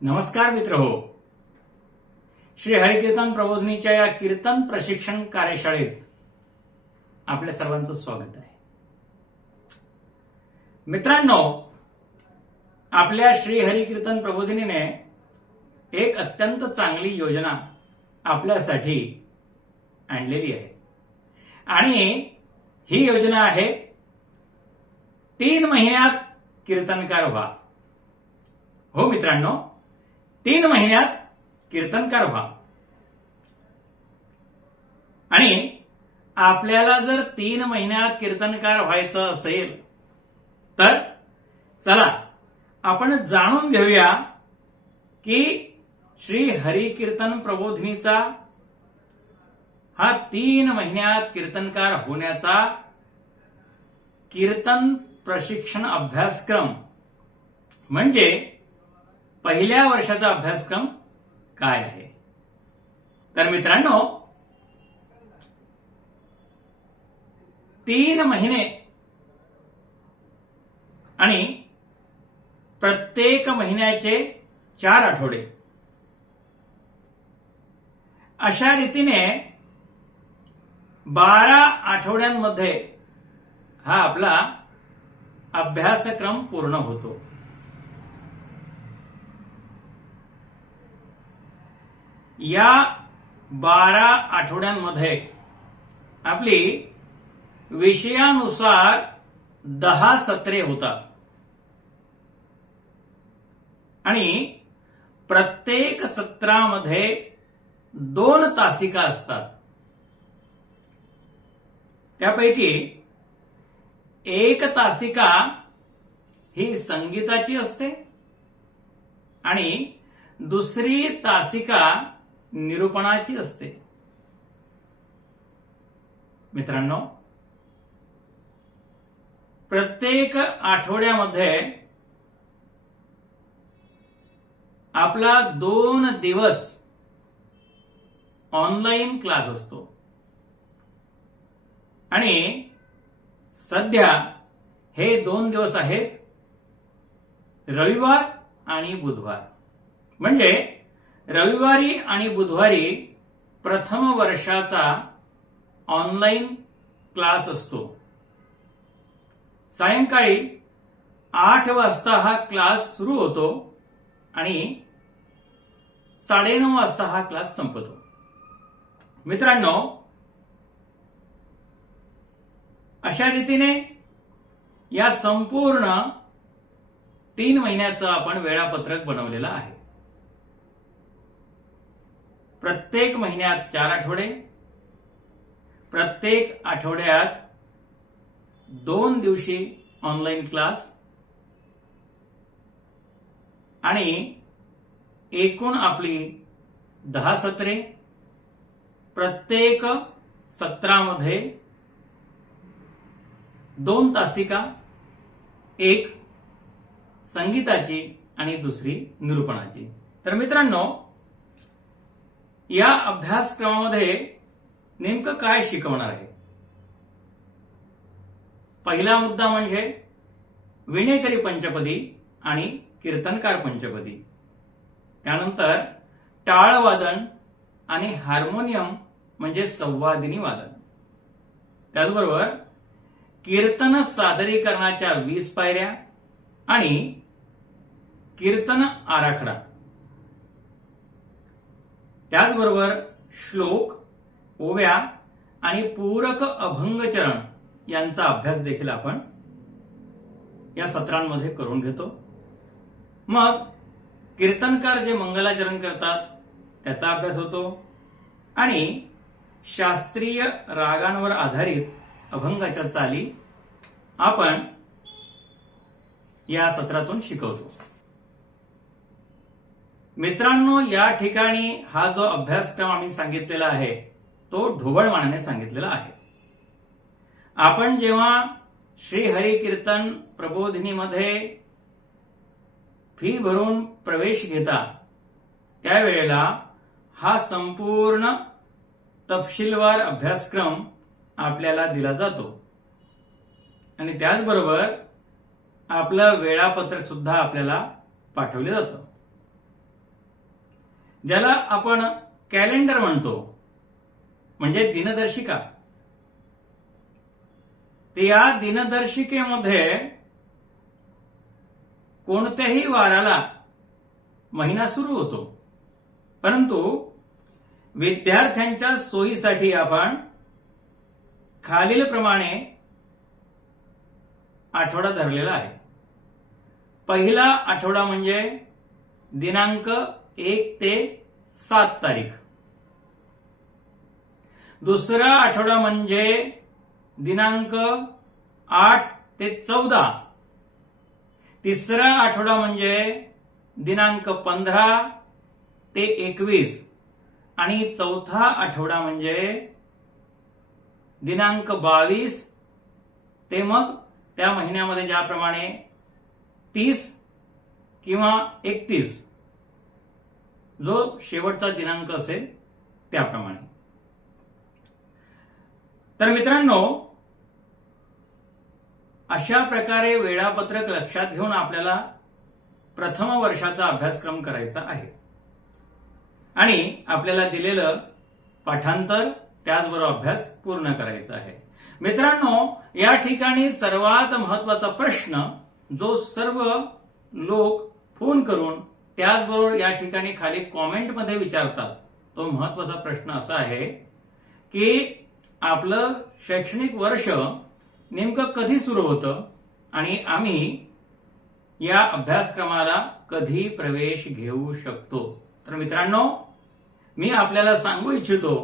नमस्कार मित्रहो, श्री हरिकीर्तन प्रबोधिनीच्या या कीर्तन प्रशिक्षण कार्यशाळेत आपल्या सर्वांचं स्वागत आहे। मित्रांनो, आपल्या श्री हरिकीर्तन प्रबोधिनीने एक अत्यंत चांगली योजना आपल्यासाठी आणलेली आहे आणि ही योजना आहे 3 महिन्यात कीर्तनकार व्हा। हो मित्रांनो, 3 महिन्यात कीर्तनकार व्हा। आणि आपल्याला जर 3 महिन्यात कीर्तनकार व्हायचं असेल तर चला आपण जाणून घेऊया की श्री हरिकीर्तन प्रबोधिनीचा हा 3 महिन्यात कीर्तनकार होण्याचा कीर्तन प्रशिक्षण अभ्यासक्रम म्हणजे पहिल्या वर्षाचा अभ्यासक्रम काय आहे। तर मित्रांनो, 3 महिने आणि प्रत्येक महिन्याचे 4 आठवडे अशा रीतीने 12 आठवड्यांमध्ये हा आपला अभ्यासक्रम पूर्ण होतो। या 12 आठवड्यांमध्ये आपली विषयानुसार 10 सत्रे होतात आणि प्रत्येक सत्रामध्ये 2 तासिका असतात। त्यापैकी एक तासिका ही संगीताची असते आणि दुसरी तासिका निरूपणाची असते। मित्रांनो, प्रत्येक आठवड्यामध्ये आपला 2 दिवस ऑनलाईन क्लास असतो आणि सध्या हे 2 दिवस आहेत रविवार आणि बुधवार। म्हणजे रविवारी आणि बुधवारी प्रथम वर्षाचा ऑनलाईन क्लास असतो। सायंकाळी 8 वाजता हा क्लास सुरू होतो आणि 9:30 वाजता हा क्लास संपतो। मित्रांनो, अशा रीतीने या संपूर्ण 3 महिन्याचं आपण वेळापत्रक बनवलेलं आहे। प्रत्येक महिन्यात 4 आठवडे, प्रत्येक आठवड्यात 2 दिवशी ऑनलाईन क्लास आणि एकूण आपली 10 सत्रे। प्रत्येक सत्रामध्ये 2 तासिका, एक संगीताची आणि दुसरी निरूपणाची। तर मित्रांनो, या अभ्यासक्रमामध्ये नेमकं काय शिकवणार आहे? पहिला मुद्दा म्हणजे विणेकरी पंचपदी आणि कीर्तनकार पंचपदी। त्यानंतर टाळवादन आणि हार्मोनियम म्हणजे संवादिनी वादन। त्याचबरोबर कीर्तन सादरीकरणाच्या 20 पायऱ्या आणि कीर्तन आराखडा। त्याचबरोबर श्लोक, ओव्या आणि पूरक अभंगचरण यांचा अभ्यास देखील आपण या सत्रांमध्ये करून घेतो। मग कीर्तनकार जे मंगलाचरण करतात त्याचा अभ्यास होतो आणि शास्त्रीय रागांवर आधारित अभंगाच्या चाली आपण या सत्रातून शिकवतो। मित्रांनो, या ठिकाणी हा जो अभ्यासक्रम आम्ही सांगितलेला आहे तो ढोबळमानाने सांगितलेला आहे। आपण जेव्हा श्री हरिकीर्तन प्रबोधिनीमध्ये फी भरून प्रवेश घेता त्यावेळेला हा संपूर्ण तपशीलवार अभ्यासक्रम आपल्याला दिला जातो आणि त्याचबरोबर आपलं वेळापत्रक सुद्धा आपल्याला पाठवले जातं। ज्याला आपण कॅलेंडर म्हणतो, म्हणजे दिनदर्शिका. ते या दिनदर्शिकेमध्ये कोणत्याही वाराला महिना सुरू होतो, परंतु विद्यार्थ्यांच्या सोयीसाठी आपण खालीलप्रमाणे आठवडा धरलेला आहे. पहिला आठवडा म्हणजे दिनांक 1 ते 7 तारीख. दुसरा आठवडा म्हणजे दिनांक 8 ते 14. तिसरा आठवडा म्हणजे दिनांक 15 ते 21 आणि चौथा आठवडा म्हणजे दिनांक 22 ते मग त्या महिन्यामध्ये ज्याप्रमाणे 30 किंवा 31 जो शेवटचा दिनांक असेल त्याप्रमाणे. तर मित्रांनो, अशा प्रकारे वेळापत्रक लक्षात घेऊन आपल्याला प्रथम वर्षाचा अभ्यासक्रम करायचा आहे आणि आपल्याला दिलेलं पाठांतर त्याचबरोबर अभ्यास पूर्ण करायचा आहे. मित्रांनो, या ठिकाणी सर्वात महत्वाचा प्रश्न जो सर्व लोक फोन करून त्याचबरोबर या ठिकाणी खाली कॉमेंटमध्ये विचारतात, तो महत्वाचा प्रश्न असा आहे की आपलं शैक्षणिक वर्ष नेमकं कधी सुरू होतं आणि आम्ही या अभ्यासक्रमाला कधी प्रवेश घेऊ शकतो. तर मित्रांनो, मी आपल्याला सांगू इच्छितो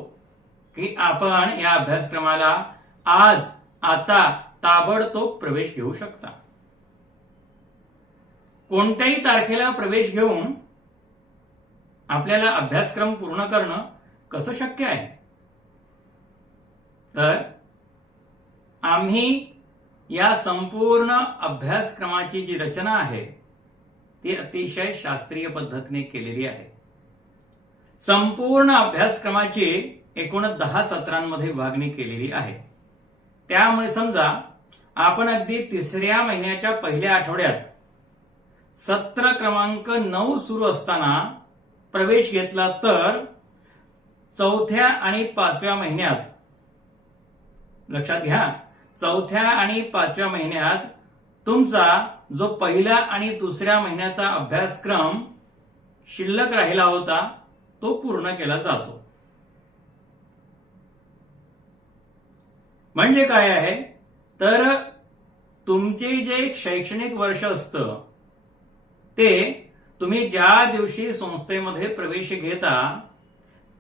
की आपण या अभ्यासक्रमाला आज आता ताबडतोब प्रवेश घेऊ शकता. कोणत्याही तारखेला प्रवेश घेऊन आपल्याला अभ्यासक्रम पूर्ण करणं कसं शक्य आहे? तर आम्ही या संपूर्ण अभ्यासक्रमाची जी रचना आहे ती अतिशय शास्त्रीय पद्धतीने केलेली आहे. संपूर्ण अभ्यासक्रमाची एकूण 10 सत्रांमध्ये विभागणी केलेली आहे. त्यामुळे समजा आपण अगदी 3ऱ्या महिन्याच्या पहिल्या आठवड्यात सत्र क्रमांक 9 सुरू असताना प्रवेश घेतला तर 4थ्या आणि 5व्या महिन्यात, लक्षात घ्या, 4थ्या आणि 5व्या महिन्यात तुमचा जो पहिला आणि दुसऱ्या महिन्याचा अभ्यासक्रम शिल्लक राहिला होता तो पूर्ण केला जातो. म्हणजे काय आहे तर तुमचे जे शैक्षणिक वर्ष असतं ते तुम्ही ज्या दिवशी संस्थेमध्ये प्रवेश घेता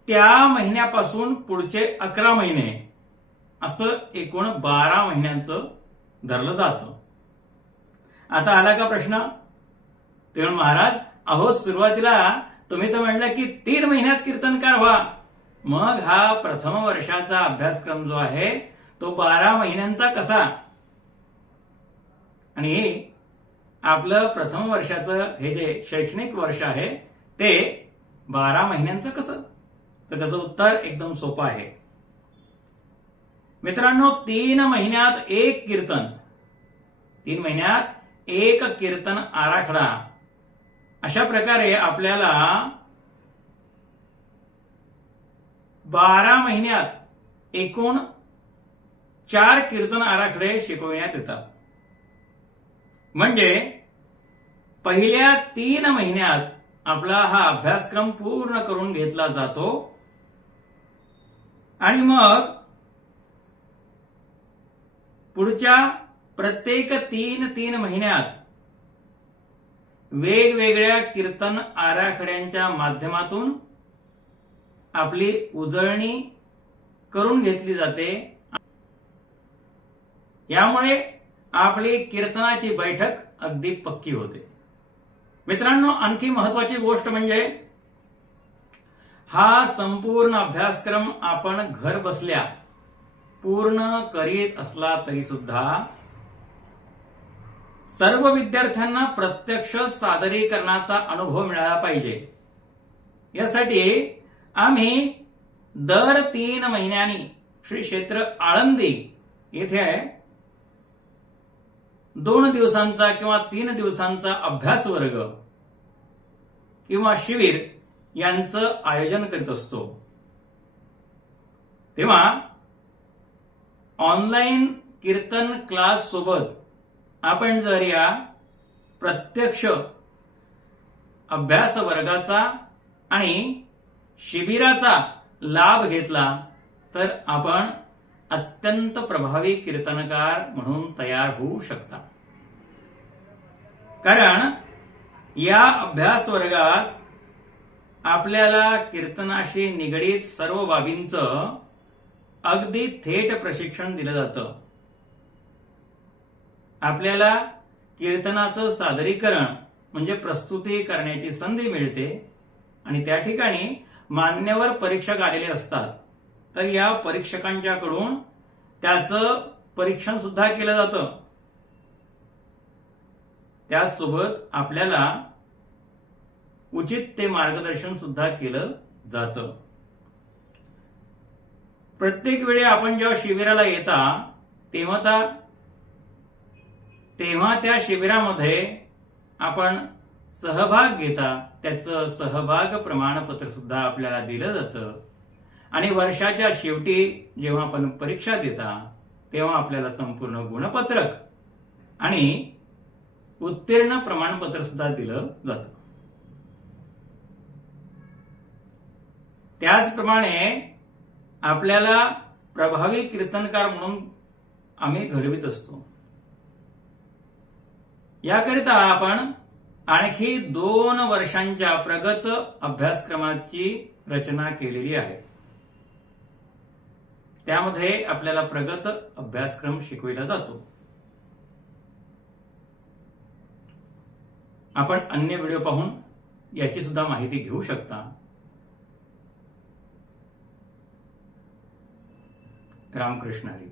त्या महिन्यापासून पुढचे 11 महिने असं एकूण 12 महिन्यांचं धरलं जातं. आता आला का प्रश्न? तेव्हा महाराज, अहो सुरुवातीला तुम्ही तर म्हणलं की 3 महिन्यात कीर्तनकार व्हा, मग हा प्रथम वर्षाचा अभ्यासक्रम जो आहे तो 12 महिन्यांचा कसा? आणि आपलं प्रथम वर्षाचं हे जे शैक्षणिक वर्ष आहे ते 12 महिन्यांचं कसं? तर त्याचं उत्तर एकदम सोपं आहे. मित्रांनो, 3 महिन्यात एक कीर्तन, 3 महिन्यात एक कीर्तन आराखडा, अशा प्रकारे आपल्याला 12 महिन्यात एकूण 4 कीर्तन आराखडे शिकविण्यात येतात. म्हणजे पहिल्या 3 महिन्यात आपला हा अभ्यासक्रम पूर्ण करून घेतला जातो आणि मग पुढच्या प्रत्येक 3 महिन्यात वेगवेगळ्या कीर्तन आराखड्यांच्या माध्यमातून आपली उजळणी करून घेतली जाते. यामुळे आपली कीर्तनाची बैठक अगदी पक्की होते. मित्रांनो, आणखी महत्वाची गोष्ट म्हणजे हा संपूर्ण अभ्यासक्रम आपण घर बसल्या पूर्ण करीत असला तरी सुद्धा सर्व विद्यार्थ्यांना प्रत्यक्ष सादरीकरणाचा अनुभव मिळाला पाहिजे. यासाठी आम्ही दर 3 महिन्यांनी श्री क्षेत्र आळंदी येथे 2 दिवसांचा किंवा 3 दिवसांचा अभ्यास वर्ग किंवा शिबिर यांचं आयोजन करीत असतो। तेव्हा ऑनलाईन कीर्तन क्लास सोबत आपण जर या प्रत्यक्ष अभ्यास वर्गाचा आणि शिबिराचा लाभ घेतला तर आपण अत्यंत प्रभावी कीर्तनकार म्हणून तयार होऊ शकता। कारण या अभ्यास वर्गात आपल्याला कीर्तनाशी निगडीत सर्व बाबींचं अगदी थेट प्रशिक्षण दिलं जातं। आपल्याला कीर्तनाचं सादरीकरण म्हणजे प्रस्तुती करण्याची संधी मिळते आणि त्या ठिकाणी मान्यवर परीक्षक आलेले असतात, तर या परीक्षकांच्याकडून त्याचं परीक्षण सुद्धा केलं जातं। त्याचसोबत आपल्याला उचित ते मार्गदर्शन सुद्धा केलं जातं। प्रत्येक वेळी आपण जेव्हा शिबिराला येता तेव्हा त्या शिबिरामध्ये आपण सहभाग घेता, त्याचं सहभाग प्रमाणपत्र सुद्धा आपल्याला दिलं जातं आणि वर्षाच्या शेवटी जेव्हा आपण परीक्षा देता तेव्हा आपल्याला संपूर्ण गुणपत्रक आणि उत्तीर्ण प्रमाणपत्र सुद्धा दिलं जातं। त्याचप्रमाणे आपल्याला प्रभावी कीर्तनकार म्हणून आम्ही घडवित असतो। याकरिता आपण आणखी 2 वर्षांच्या प्रगत अभ्यासक्रमाची रचना केलेली आहे। त्यामध्ये आपल्याला प्रगत अभ्यासक्रम शिकविला जातो। आपण अन्य व्हिडिओ पाहून याची सुद्धा माहिती घेऊ शकता। रामकृष्ण हरी।